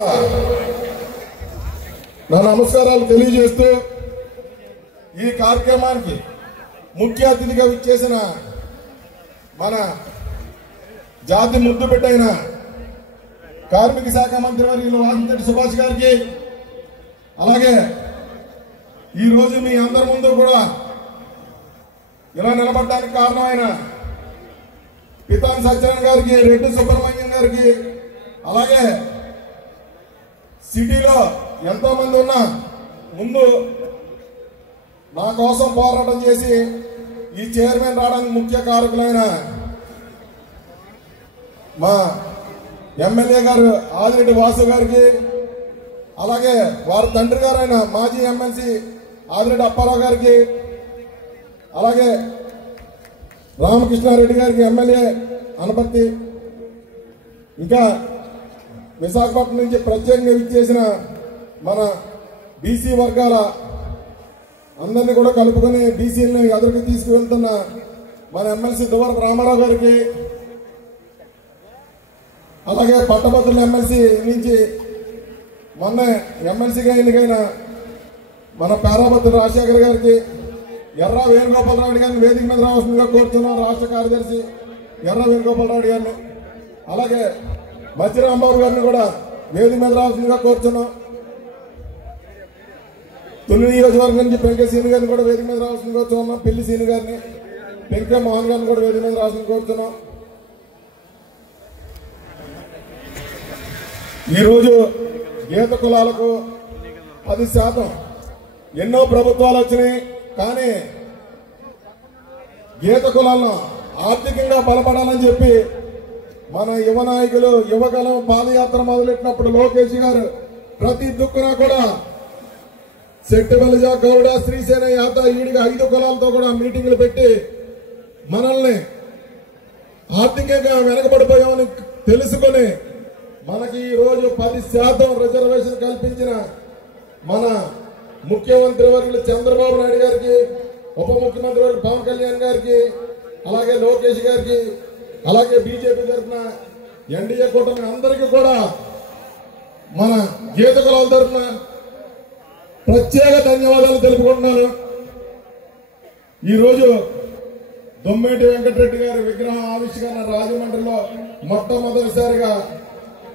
నా నమస్కారాలు తెలియజేస్తూ ఈ కార్యక్రమానికి ముఖ్య అతిథిగా విచ్చేసిన మన జాతి ముద్దు బిడ్డైన కార్మిక శాఖ మంత్రి వర్యులు వాసంశెట్టి సుభాష్ గారికి, అలాగే ఈ రోజు మీ అందరి ముందు కూడా ఇలా నిలబడడానికి కారణమైన పితాని సత్యనారాయణ గారికి, రెడ్డి సుబ్రహ్మణ్యం గారికి, అలాగే సిటీలో ఎంతో మంది ఉన్నా ముందు నా కోసం పోరాటం చేసి ఈ చైర్మన్ రావడానికి ముఖ్య కారకులైన మా ఎమ్మెల్యే గారు ఆదిరెడ్డి వాసు గారికి, అలాగే వారి తండ్రి గారైన మాజీ ఎమ్మెల్సీ ఆదిరెడ్డి అప్పారావు గారికి, అలాగే రామకృష్ణారెడ్డి గారికి ఎమ్మెల్యే అనపర్తి, ఇంకా విశాఖపట్నం నుంచి ప్రత్యేకంగా విచ్చేసిన మన బీసీ వర్గాల అందరినీ కూడా కలుపుకొని బీసీలను ఎదురుకు తీసుకువెళ్తున్న మన ఎమ్మెల్సీ దువ్వరపు రామారావు గారికి, అలాగే పట్టభద్రుల ఎమ్మెల్సీ నుంచి మొన్న ఎమ్మెల్సీగా ఎన్నికైన మన పేరాభద్రుల రాజశేఖర్ గారికి, ఎర్ర వేణుగోపాలరావు గారిని వేదిక మీద రావాల్సిందిగా కోరుతున్నాం. రాష్ట్ర కార్యదర్శి ఎర్ర వేణుగోపాలరావు గారిని, అలాగే మధ్య రాంబాబు గారిని కూడా వేదిక మీద రావాల్సిందిగా కోరుతున్నాం. తొలి నియోజకవర్గం నుంచి పెంకే సీని గారిని కూడా వేదిక మీద రావాల్సింది కోరుతున్నాం. పిల్లి సీని గారిని, పెంకే మోహన్ గారిని కూడా వేదిక మీద రావాల్సింది కోరుతున్నాం. ఈరోజు గీత కులాలకు 10% ఎన్నో ప్రభుత్వాలు వచ్చినాయి, కానీ గీత కులాలను ఆర్థికంగా బలపడాలని చెప్పి మన యువ నాయకులు యువగలం పాదయాత్ర మొదలెట్టినప్పుడు లోకేష్ గారు ప్రతి దుక్కున కూడా శెట్టిబలిజ, గౌడ, శ్రీసేన, యాత, ఈడిగా 5 కులాలతో కూడా మీటింగులు పెట్టి మనల్ని ఆర్థికంగా వెనకబడిపోయామని తెలుసుకుని మనకి ఈ రోజు 10% రిజర్వేషన్ కల్పించిన మన ముఖ్యమంత్రి వర్యులు చంద్రబాబు నాయుడు గారికి, ఉప ముఖ్యమంత్రి వర్యులు పవన్ కళ్యాణ్ గారికి, అలాగే లోకేష్ గారికి, అలాగే బీజేపీ తరఫున ఎన్డీఏ కూటమి అందరికీ కూడా మన గీత కులాల తరఫున ప్రత్యేక ధన్యవాదాలు తెలుపుకుంటున్నాను. ఈరోజు దొమ్మేటి వెంకటరెడ్డి గారి విగ్రహం ఆవిష్కరణ రాజమండ్రిలో మొట్టమొదటిసారిగా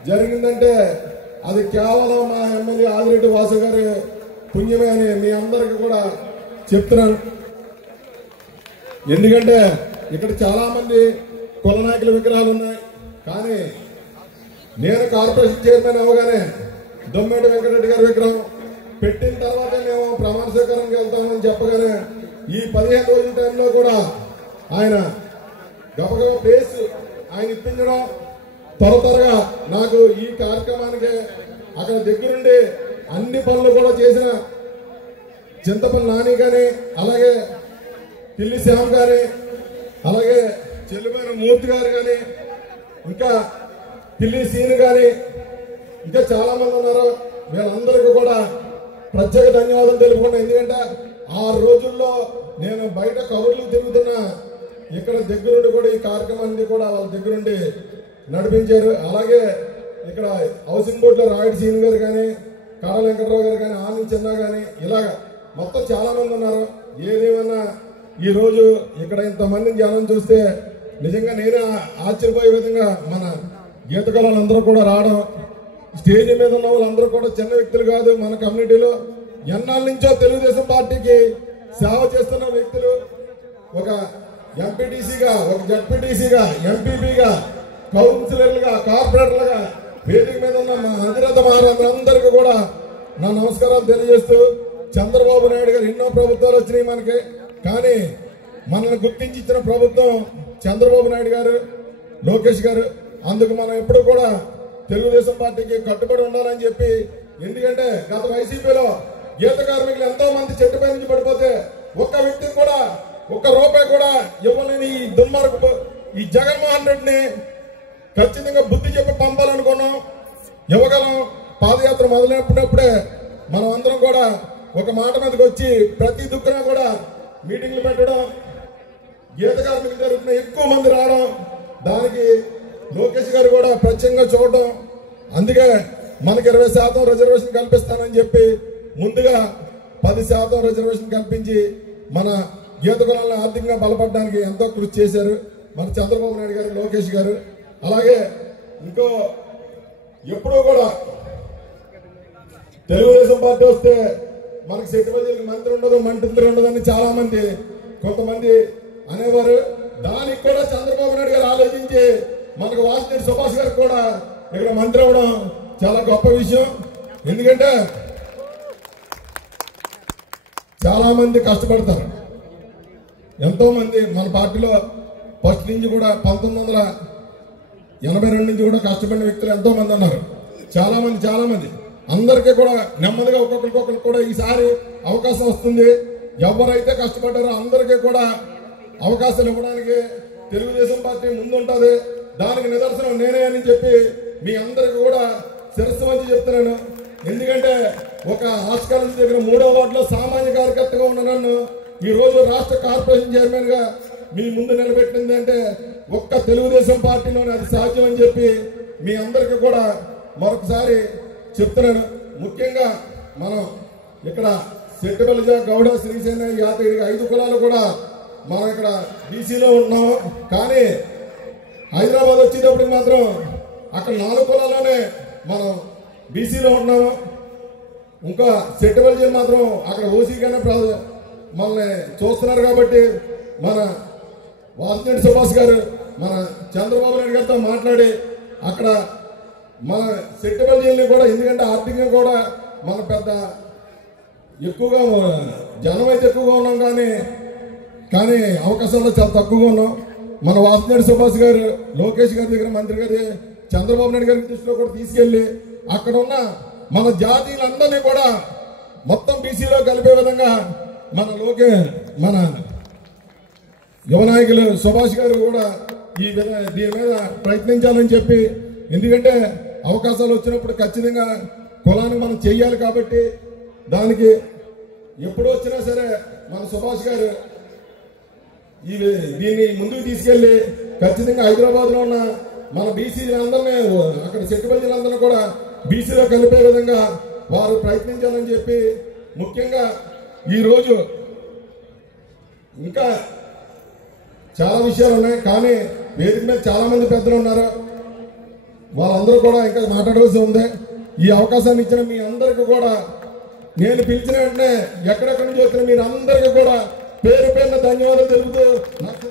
జరిగిందంటే అది కేవలం మా ఎమ్మెల్యే ఆదిరెడ్డి వాసు గారి పుణ్యమే అని మీ అందరికీ కూడా చెప్తున్నాను. ఎందుకంటే ఇక్కడ చాలా మంది కుల నాయకుల విగ్రహాలు ఉన్నాయి, కానీ నేను కార్పొరేషన్ చైర్మన్ అవగానే దొమ్మేటి వెంకటరెడ్డి గారి విగ్రహం పెట్టిన తర్వాత మేము ప్రమాణ స్వీకారానికి వెళ్తామని చెప్పగానే ఈ 15 రోజుల టైంలో కూడా ఆయన గబగబ ప్లేస్ ఆయన ఇప్పించడం, త్వరగా నాకు ఈ కార్యక్రమానికి అక్కడ దగ్గరుండి అన్ని పనులు కూడా చేసిన చింతపల్లి నాని గాని, అలాగే పిల్లి శ్యామ్ గాని, అలాగే చెల్లిపోయిన మూర్తి గారు గాని, ఇంకా పిల్లి సీని గాని, ఇంకా చాలా మంది ఉన్నారు. వీళ్ళందరికీ కూడా ప్రత్యేక ధన్యవాదాలు తెలుపుకున్నా. ఎందుకంటే 6 రోజుల్లో నేను బయట కబుర్లు తిరుగుతున్నా, ఇక్కడ దగ్గరుండి కూడా ఈ కార్యక్రమాన్ని కూడా వాళ్ళ దగ్గరుండి నడిపించారు. అలాగే ఇక్కడ హౌసింగ్ బోర్డులో రాయుడు సీని గారు కానీ, కాళ వెంకటరావు గారు కానీ, ఆనంద్ చిన్న కానీ, ఇలాగ మొత్తం చాలా మంది ఉన్నారు. ఏదేమన్నా ఈ రోజు ఇక్కడ ఇంతమంది జనం చూస్తే నిజంగా నేనే ఆశ్చర్యపోయే విధంగా మన గీత కులాలందరూ కూడా రావడం, స్టేజ్ మీద ఉన్న వాళ్ళందరూ కూడా చిన్న వ్యక్తులు కాదు. మన కమ్యూనిటీలో ఎన్నాళ్ళ నుంచో తెలుగుదేశం పార్టీకి సేవ చేస్తున్న వ్యక్తులు, ఒక ఎంపీటీసీగా, ఒక జడ్పీటీసీగా, ఎంపీపీగా, కౌన్సిలర్లుగా, కార్పొరేటర్లుగా వేదిక మీద ఉన్న మా అధిరథ మహారాజులందరికీ కూడా నా నమస్కారాలు తెలియజేస్తూ, చంద్రబాబు నాయుడు గారు ఎన్నో ప్రభుత్వాలు వచ్చినాయి మనకి, కానీ మనల్ని గుర్తించి ఇచ్చిన ప్రభుత్వం చంద్రబాబు నాయుడు గారు, లోకేష్ గారు. అందుకు మనం ఎప్పుడు కూడా తెలుగుదేశం పార్టీకి కట్టుబడి ఉండాలని చెప్పి, ఎందుకంటే గత వైసీపీలో గీత కార్మికులు ఎంతో మంది చెట్టుపై నుంచి పడిపోతే ఒక్క వ్యక్తిని కూడా, ఒక్క రూపాయి కూడా ఇవ్వలేని ఈ దుర్మార్గపు ఈ జగన్మోహన్ రెడ్డిని ఖచ్చితంగా బుద్ధి చెప్పి పంపాలనుకున్నాం. యువగలం పాదయాత్ర మొదలైనప్పుడే మనం అందరం కూడా ఒక మాట మీదకి వచ్చి ప్రతి దుక్కున కూడా మీటింగ్లు పెట్టడం, గీత కార్మికుల తరఫున ఎక్కువ మంది రావడం, దానికి లోకేష్ గారు కూడా ప్రత్యేకంగా చూడడం, అందుకే మనకి 20% రిజర్వేషన్ కల్పిస్తానని చెప్పి ముందుగా 10% రిజర్వేషన్ కల్పించి మన గీత కులాలను ఆర్థికంగా బలపడడానికి ఎంతో కృషి చేశారు మన చంద్రబాబు నాయుడు గారు, లోకేష్ గారు. అలాగే ఇంకో ఎప్పుడూ కూడా తెలుగుదేశం పార్టీ వస్తే మనకి సెక్రటరీకి మంత్రి ఉండదు, మంత్రి ఉండదని చాలా మంది కొంతమంది అనేవారు. దానికి కూడా చంద్రబాబు నాయుడు గారు ఆలోచించి మనకు వాసిరెడ్డి సుభాష్ గారు కూడా ఇక్కడ మంత్రి అవ్వడం చాలా గొప్ప విషయం. ఎందుకంటే చాలా మంది కష్టపడతారు, ఎంతో మంది మన పార్టీలో ఫస్ట్ నుంచి కూడా 1982 నుంచి కూడా కష్టపడిన వ్యక్తులు ఎంతో మంది ఉన్నారు. చాలా మంది అందరికీ కూడా నెమ్మదిగా ఒక్కొక్కరికి కూడా ఈసారి అవకాశం వస్తుంది. ఎవరైతే కష్టపడ్డారో అందరికీ కూడా అవకాశాలు ఇవ్వడానికి తెలుగుదేశం పార్టీ ముందుంటది. దానికి నిదర్శనం నేనే అని చెప్పి మీ అందరికి కూడా శిరస్సు వంచి చెప్తున్నాను. ఎందుకంటే ఒక ఆస్కారం దగ్గర 3వ వార్డులో సామాన్య కార్యకర్తగా ఉన్న నన్ను ఈ రోజు రాష్ట్ర కార్పొరేషన్ చైర్మన్ గా మీ ముందు నిలబెట్టింది అంటే ఒక్క తెలుగుదేశం పార్టీలోనే అది సాధ్యం అని చెప్పి మీ అందరికీ కూడా మరొకసారి చెప్తున్నాను. ముఖ్యంగా మనం ఇక్కడ సెట్టిబలిజ, గౌడ, శ్రీసేన, యాదగిరి 5 కులాలు కూడా మనం ఇక్కడ బీసీలో ఉన్నాం. కానీ హైదరాబాద్ వచ్చేటప్పటికి మాత్రం అక్కడ 4 కులాల్లోనే మనం బీసీలో ఉన్నాము. ఇంకా సెట్టిబలిజ మాత్రం అక్కడ ఓసీగానే మనల్ని చూస్తున్నారు. కాబట్టి మన వాసిరెడ్డి సుభాష్ గారు మన చంద్రబాబు నాయుడు గారితో మాట్లాడి అక్కడ మన సెట్టిబలిజల్ని కూడా, ఎందుకంటే ఆర్థికంగా కూడా మన పెద్ద ఎక్కువగా జనం అయితే ఎక్కువగా ఉన్నాం కానీ అవకాశాల్లో చాలా తక్కువగా ఉన్నాం. మన వాసిరెడ్డి సుభాష్ గారు లోకేష్ గారి దగ్గర, మంత్రి గారి, చంద్రబాబు నాయుడు గారి దృష్టిలో కూడా తీసుకెళ్లి అక్కడ ఉన్న మన జాతీయులందరినీ కూడా మొత్తం బీసీలో కలిపే విధంగా మన యువ నాయకులు సుభాష్ గారు కూడా దీని మీద ప్రయత్నించాలని చెప్పి, ఎందుకంటే అవకాశాలు వచ్చినప్పుడు ఖచ్చితంగా కులాన్ని మనం చెయ్యాలి. కాబట్టి దానికి ఎప్పుడు వచ్చినా సరే మన సుభాష్ గారు దీన్ని ముందుకు తీసుకెళ్లి ఖచ్చితంగా హైదరాబాద్ లో ఉన్న మన బీసీలందరినీ, అక్కడ సెట్టిబలిజలందరినీ కూడా బీసీలో కలిపే విధంగా వారు ప్రయత్నించాలని చెప్పి, ముఖ్యంగా ఈరోజు ఇంకా చాలా విషయాలు ఉన్నాయి. కానీ వేదిక మీద చాలా మంది పెద్దలు ఉన్నారు, వాళ్ళందరూ కూడా ఇంకా మాట్లాడవలసి ఉంది. ఈ అవకాశాన్ని ఇచ్చిన మీ అందరికీ కూడా నేను పిలిచిన వెంటనే ఎక్కడెక్కడి నుంచి వచ్చిన మీరు అందరికీ కూడా పేరు పేరున ధన్యవాదాలు తెలుపుతూ నాకు